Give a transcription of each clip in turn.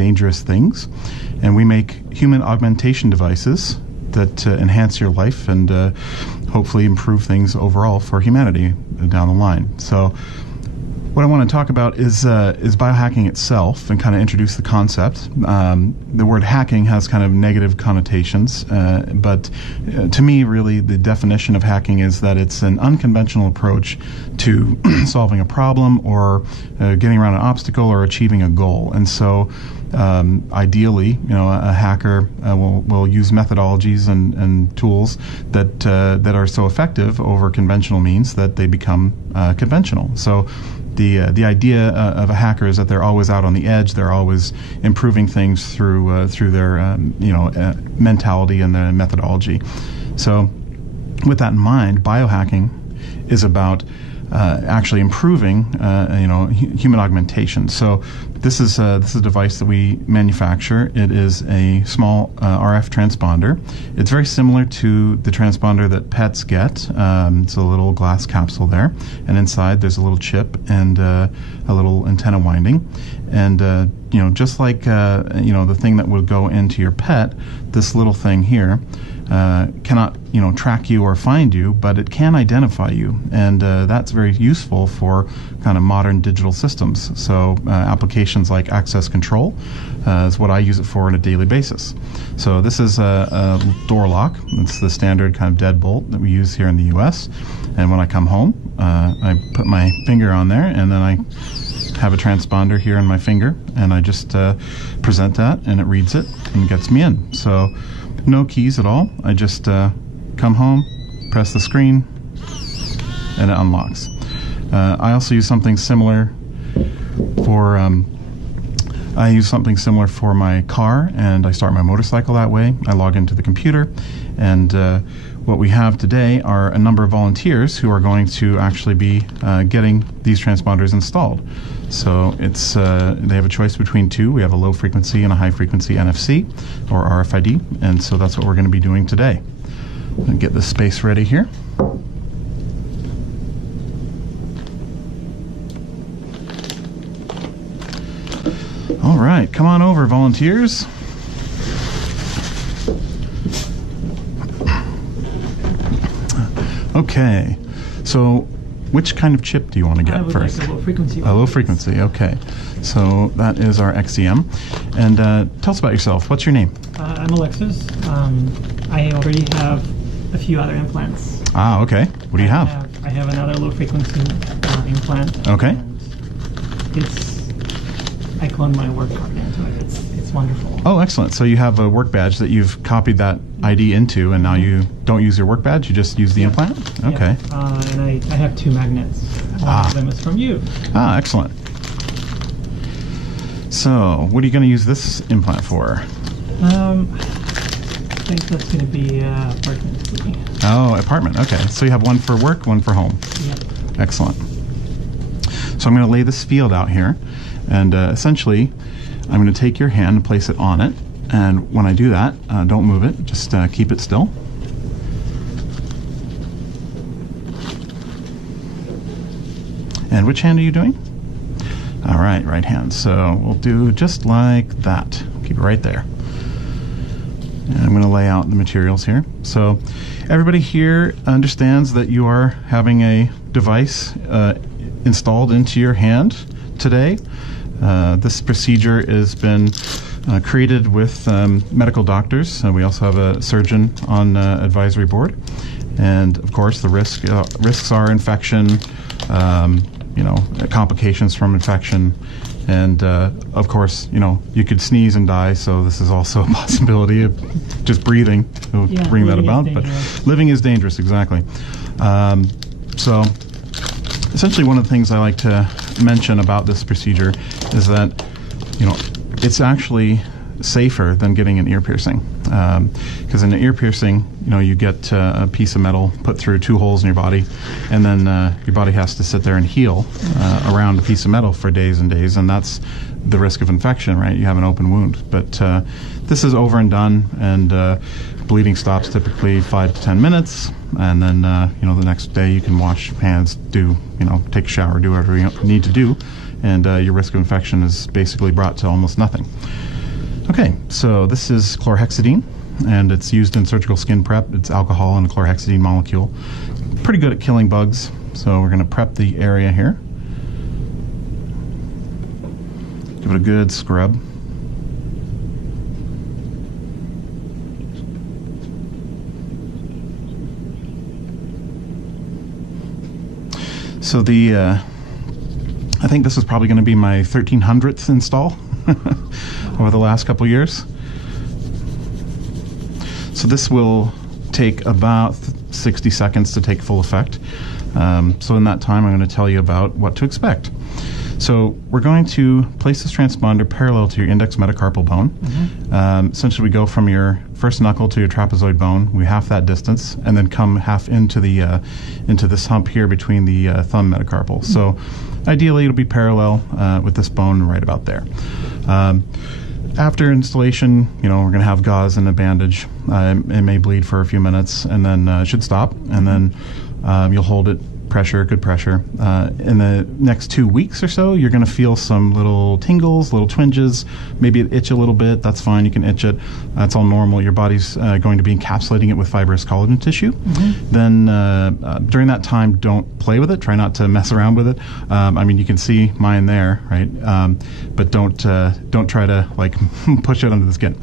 dangerous things, and we make human augmentation devices that enhance your life and hopefully improve things overall for humanity down the line. So what I want to talk about is biohacking itself and kind of introduce the concept. The word hacking has kind of negative connotations, but to me, really, the definition of hacking is that it's an unconventional approach to solving a problem or getting around an obstacle or achieving a goal. And so ideally, a hacker will use methodologies and tools that are so effective over conventional means that they become conventional. So the idea of a hacker is that they're always out on the edge. They're always improving things through their mentality and their methodology. So with that in mind, biohacking is about actually improving human augmentation. So this is a device that we manufacture. It is a small RF transponder. It's very similar to the transponder that pets get. It's a little glass capsule there, and inside there's a little chip and a little antenna winding. And just like the thing that would go into your pet, this little thing here cannot track you or find you, but it can identify you, and that's very useful for kind of modern digital systems. So applications like access control is what I use it for on a daily basis. So this is a door lock. It's the standard kind of deadbolt that we use here in the U.S. And when I come home, I put my finger on there, and then I have a transponder here in my finger, and I just present that, and it reads it and gets me in. So no keys at all. I just come home, press the screen, and it unlocks. I also use something similar for my car, and I start my motorcycle that way. I log into the computer, and what we have today are a number of volunteers who are going to actually be getting these transponders installed. So it's they have a choice between two. We have a low frequency and a high frequency NFC or RFID, and so that's what we're going to be doing today. I'm going to get this space ready here. All right, come on over, volunteers. Okay, so which kind of chip do you want to get first? Like a low frequency. A low frequency, okay. So that is our XEM. And tell us about yourself. What's your name? I'm Alexis. I already have a few other implants. Ah, okay. What do you have? I have another low frequency implant. Okay. And I cloned my work card into it. It's wonderful. Oh, excellent. So you have a work badge that you've copied that ID into, and now you don't use your work badge, you just use the implant? Okay. Yeah. And I have two magnets. One of them is from you. Ah, excellent. So, what are you going to use this implant for? I think that's going to be apartment. Oh, apartment. Okay. So you have one for work, one for home. Yep. Excellent. So I'm going to lay this field out here, and essentially, I'm going to take your hand and place it on it. And when I do that, don't move it. Just keep it still. And which hand are you doing? All right, right hand. So we'll do just like that. Keep it right there. And I'm going to lay out the materials here. So everybody here understands that you are having a device installed into your hand today. This procedure has been created with medical doctors. We also have a surgeon on advisory board. And of course, the risks are infection, complications from infection, and of course, you could sneeze and die. So this is also a possibility of just breathing will bring that about. But living is dangerous, exactly. So essentially, one of the things I like to mention about this procedure is that it's actually safer than getting an ear piercing, because in an ear piercing, you get a piece of metal put through 2 holes in your body, and then your body has to sit there and heal around a piece of metal for days and days, and that's the risk of infection, right? You have an open wound. But this is over and done, and bleeding stops typically 5 to 10 minutes, and then the next day you can wash hands, take a shower, do whatever you need to do, and your risk of infection is basically brought to almost nothing. Okay, so this is chlorhexidine, and it's used in surgical skin prep. It's alcohol and a chlorhexidine molecule. Pretty good at killing bugs, so we're going to prep the area here. Give it a good scrub. So I think this is probably going to be my 1300th install over the last couple years. So this will take about 60 seconds to take full effect. So in that time, I'm going to tell you about what to expect. So we're going to place this transponder parallel to your index metacarpal bone. Essentially, we go from your first knuckle to your trapezoid bone. We half that distance, and then come half into this hump here between the thumb metacarpal. So ideally, it'll be parallel with this bone right about there. After installation, we're going to have gauze and a bandage. It may bleed for a few minutes, and then it should stop. And then you'll hold it good pressure. In the next 2 weeks or so, you're going to feel some little tingles, little twinges, maybe it itch a little bit. That's fine. You can itch it. That's all normal. Your body's going to be encapsulating it with fibrous collagen tissue. Then during that time, don't play with it. Try not to mess around with it. You can see mine there, right? But don't try to like push it under the skin.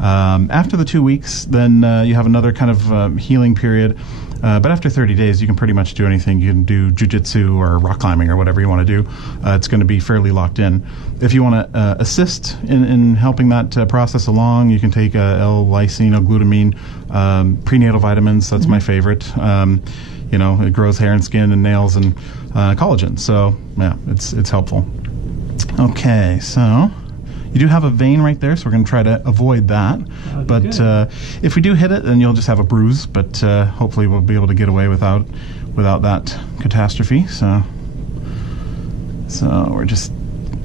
After the 2 weeks, then you have another kind of healing period. But after 30 days, you can pretty much do anything. You can do jujitsu or rock climbing or whatever you want to do. It's going to be fairly locked in. If you want to assist in helping that process along, you can take L-lysine, L-glutamine, prenatal vitamins. That's my favorite. It grows hair and skin and nails and collagen. So, yeah, it's helpful. Okay, so you do have a vein right there, so we're going to try to avoid that. But if we do hit it, then you'll just have a bruise. But hopefully we'll be able to get away without that catastrophe. So we're just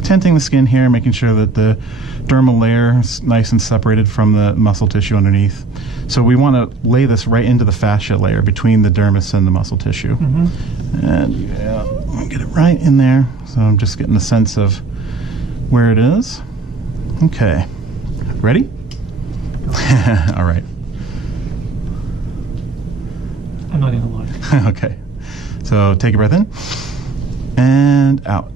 tenting the skin here, making sure that the dermal layer is nice and separated from the muscle tissue underneath. So we want to lay this right into the fascia layer between the dermis and the muscle tissue. And I'll get it right in there. So I'm just getting a sense of where it is. Okay, ready? All right. I'm not gonna lie. Okay, so take a breath in and out.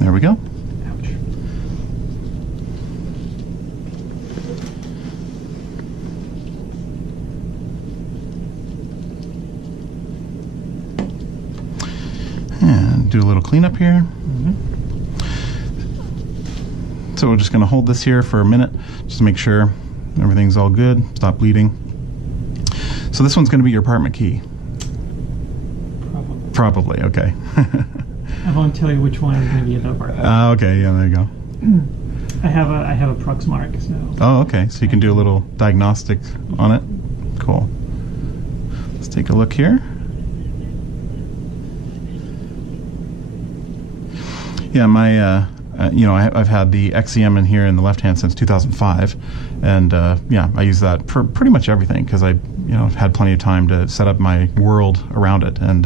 There we go. Ouch. And do a little cleanup here. So we're just going to hold this here for a minute just to make sure everything's all good, stop bleeding. So this one's going to be your apartment key. Probably, okay. I won't tell you which one is going to be in the apartment. Okay, yeah, there you go. I have a Proxmark, so. Oh, okay, so you can do a little diagnostic on it. Cool. Let's take a look here. Yeah, my I've had the XEM in here in the left hand since 2005, and I use that for pretty much everything because I had plenty of time to set up my world around it. And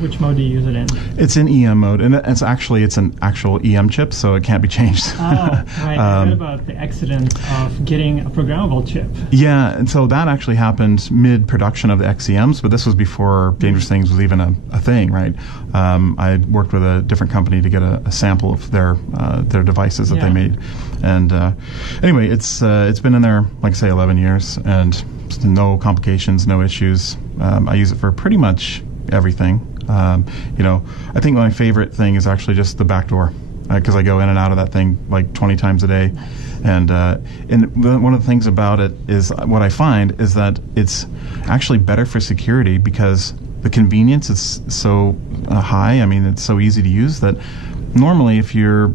which mode do you use it in? It's in EM mode, and it's an actual EM chip, so it can't be changed. Oh, right. I heard about the accident of getting a programmable chip. Yeah, and so that actually happened mid-production of the XEMs, but this was before Dangerous Things was even a thing, right? I worked with a different company to get a sample of their devices that they made, and anyway, it's been in there, like I say, 11 years, and no complications, no issues. I use it for pretty much everything. I think my favorite thing is actually just the back door, because I go in and out of that thing like 20 times a day. And one of the things about it is what I find is that it's actually better for security because the convenience is so high. I mean, it's so easy to use that normally if you're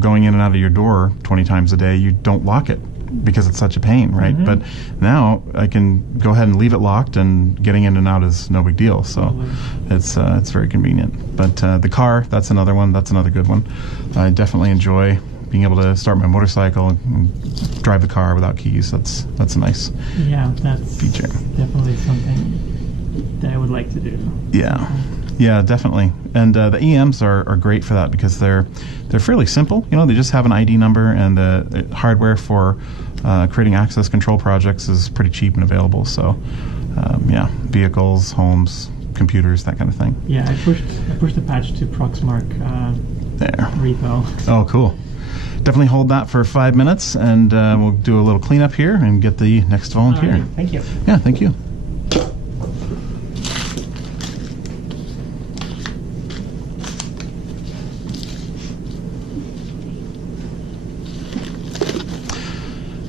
going in and out of your door 20 times a day, you don't lock it because it's such a pain, right? But now I can go ahead and leave it locked, and getting in and out is no big deal. So it's very convenient. But the car, that's another one. That's another good one. I definitely enjoy being able to start my motorcycle and drive the car without keys. That's a nice that's feature. Definitely something that I would like to do. Yeah. Yeah, definitely. And the EMs are great for that because they're fairly simple. You know, they just have an ID number, and the hardware for creating access control projects is pretty cheap and available. So, yeah, vehicles, homes, computers, that kind of thing. Yeah, I pushed the patch to Proxmark There. repo. Oh, cool. Definitely hold that for 5 minutes, and we'll do a little cleanup here and get the next volunteer. All right, thank you. Yeah, thank you.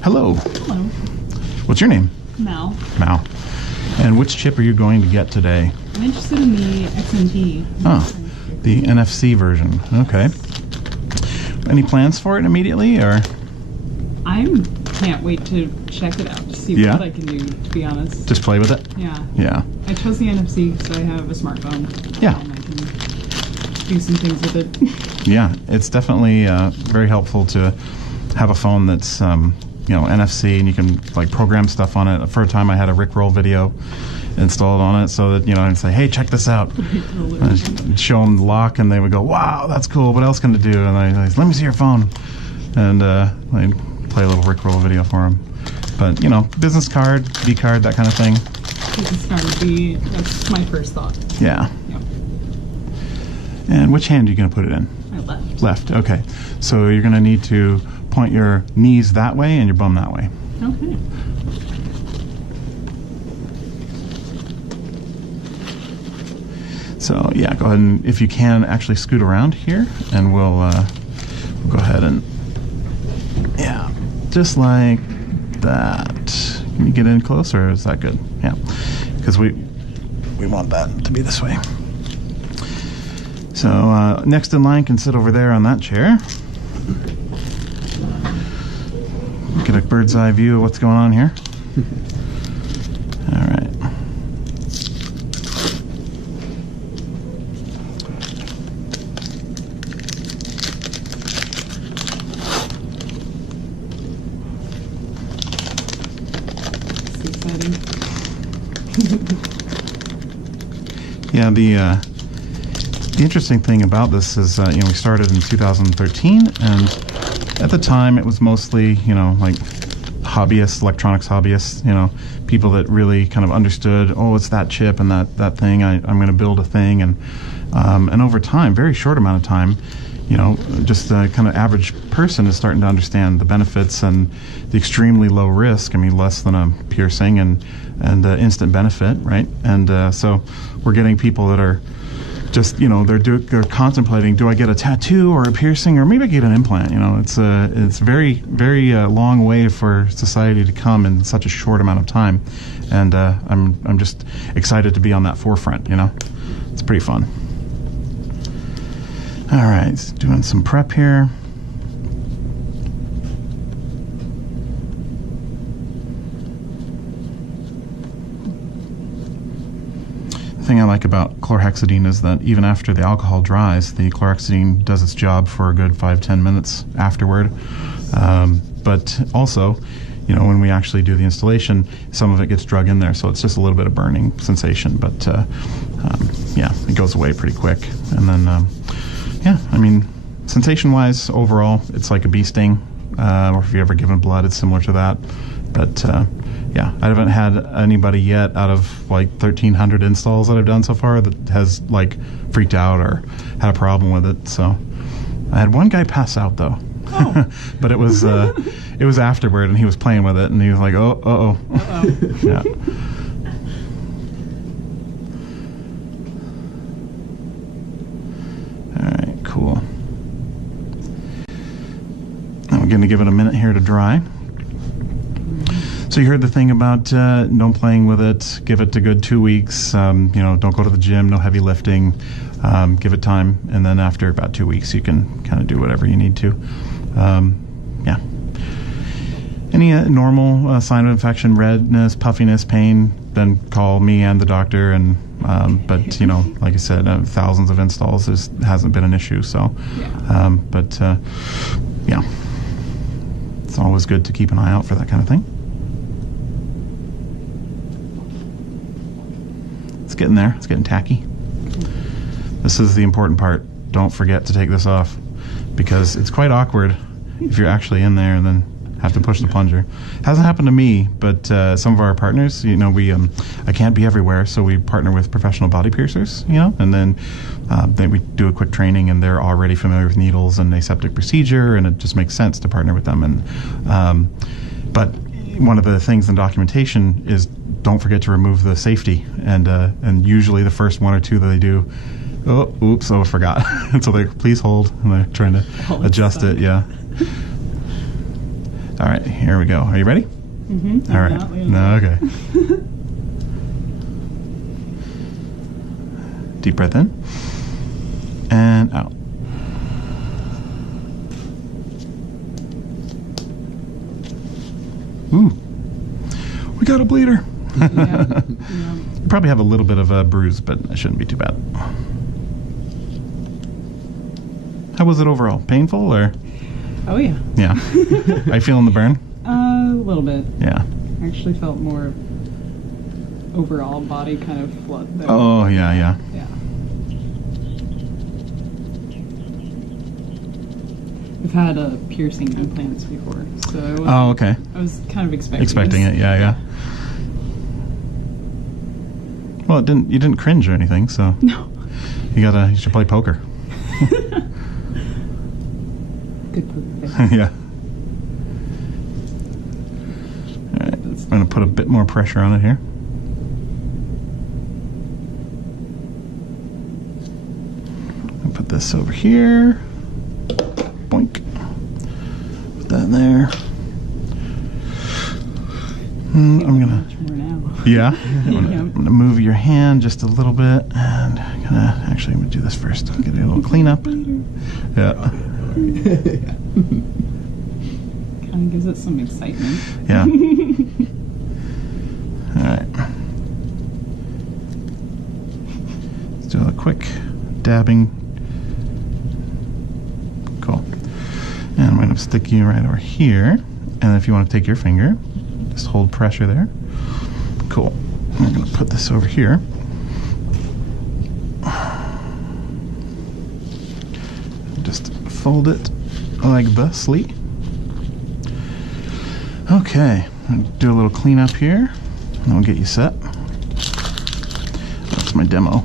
Hello. Hello, What's your name? Mel. Mao. And which chip are you going to get today? I'm interested in the XMT. Oh, the NFC version. Okay. Any plans for it immediately, or? I can't wait to check it out to see Yeah? what I can do, to be honest. Just play with it? Yeah. Yeah. I chose the NFC because I have a smartphone. Yeah. And I can do some things with it. Yeah, it's definitely very helpful to have a phone that's NFC, and you can like program stuff on it. For a time, I had a Rickroll video installed on it, so that I'd say, "Hey, check this out." Totally. I'd show them the lock, and they would go, "Wow, that's cool. What else can it do?" And I'd let me see your phone, and I'd play a little Rickroll video for them. But business card, B card, that kind of thing. Business card would be, that's my first thought. Yeah. Yep. And which hand are you going to put it in? My left. Left. Okay. So you're going to need to point your knees that way and your bum that way. Okay. So yeah, go ahead and if you can actually scoot around here, and we'll go ahead and just like that. Can you get in closer? Or is that good? Yeah, because we want that to be this way. So next in line can sit over there on that chair. Get a bird's eye view of what's going on here. All right. It's exciting. Yeah, the interesting thing about this is, we started in 2013, and at the time it was mostly, like hobbyists, electronics hobbyists, people that really kind of understood, oh, it's that chip and that thing, I'm going to build a thing, and over time, very short amount of time, just a kind of average person is starting to understand the benefits and the extremely low risk. I mean, less than a piercing and instant benefit, right? And so we're getting people that are just, they're contemplating, do I get a tattoo or a piercing, or maybe I get an implant? It's very, very long way for society to come in such a short amount of time, and I'm just excited to be on that forefront. It's pretty fun. All right, doing some prep here. The thing I like about chlorhexidine is that even after the alcohol dries, the chlorhexidine does its job for a good 5-10 minutes afterward. But also, when we actually do the installation, some of it gets drug in there, so it's just a little bit of burning sensation. But it goes away pretty quick. And then, sensation-wise, overall, it's like a bee sting. Or if you've ever given blood, it's similar to that. But I haven't had anybody yet out of like 1,300 installs that I've done so far that has like freaked out or had a problem with it. So I had one guy pass out though. Oh. But it was afterward, and he was playing with it, and he was like, oh. Yeah. All right, cool. Now we're going to give it a minute here to dry. So you heard the thing about no playing with it. Give it a good 2 weeks. Don't go to the gym. No heavy lifting. Give it time, and then after about 2 weeks, you can kind of do whatever you need to. Any normal sign of infection, redness, puffiness, pain, then call me and the doctor. And but like I said, thousands of installs. There hasn't been an issue. So, it's always good to keep an eye out for that kind of thing. It's getting there. It's getting tacky. This is the important part. Don't forget to take this off, because it's quite awkward if you're actually in there and then have to push the plunger. Hasn't happened to me, but some of our partners, we I can't be everywhere, so we partner with professional body piercers, and then we do a quick training, and they're already familiar with needles and aseptic procedure, and it just makes sense to partner with them. And but one of the things in documentation is don't forget to remove the safety, and usually the first one or two that they do, I forgot. And so they please hold, and they're trying to adjust it. Yeah. All right, here we go. Are you ready? Mm-hmm. All right. No, okay. Deep breath in and out. Ooh, we got a bleeder. Yeah. You probably have a little bit of a bruise, but it shouldn't be too bad. How was it overall? Painful or? Oh yeah. Yeah. Are you feeling the burn? A little bit. Yeah. I actually felt more overall body kind of flood there. Oh, yeah. Yeah. I've had piercing implants before, so Okay. I was kind of expecting it. Yeah. Well, you didn't cringe or anything, so No. you should play poker. Good poker face. Yeah. All right. I'm going to put a bit more pressure on it here. I'll put this over here. Boink. Put that in there. I'm going to... Much more now. Yeah? I'm going to move your hand just a little bit, and I'm going to do this first. I'll get a little cleanup. Yeah. Kind of gives it some excitement. Yeah. All right. Let's do a quick dabbing. Cool. And I'm going to stick you right over here. And if you want to take your finger, just hold pressure there. Cool. I'm going to put this over here. Just fold it like thusly. Okay, I'll do a little cleanup here, and then we'll get you set. That's my demo.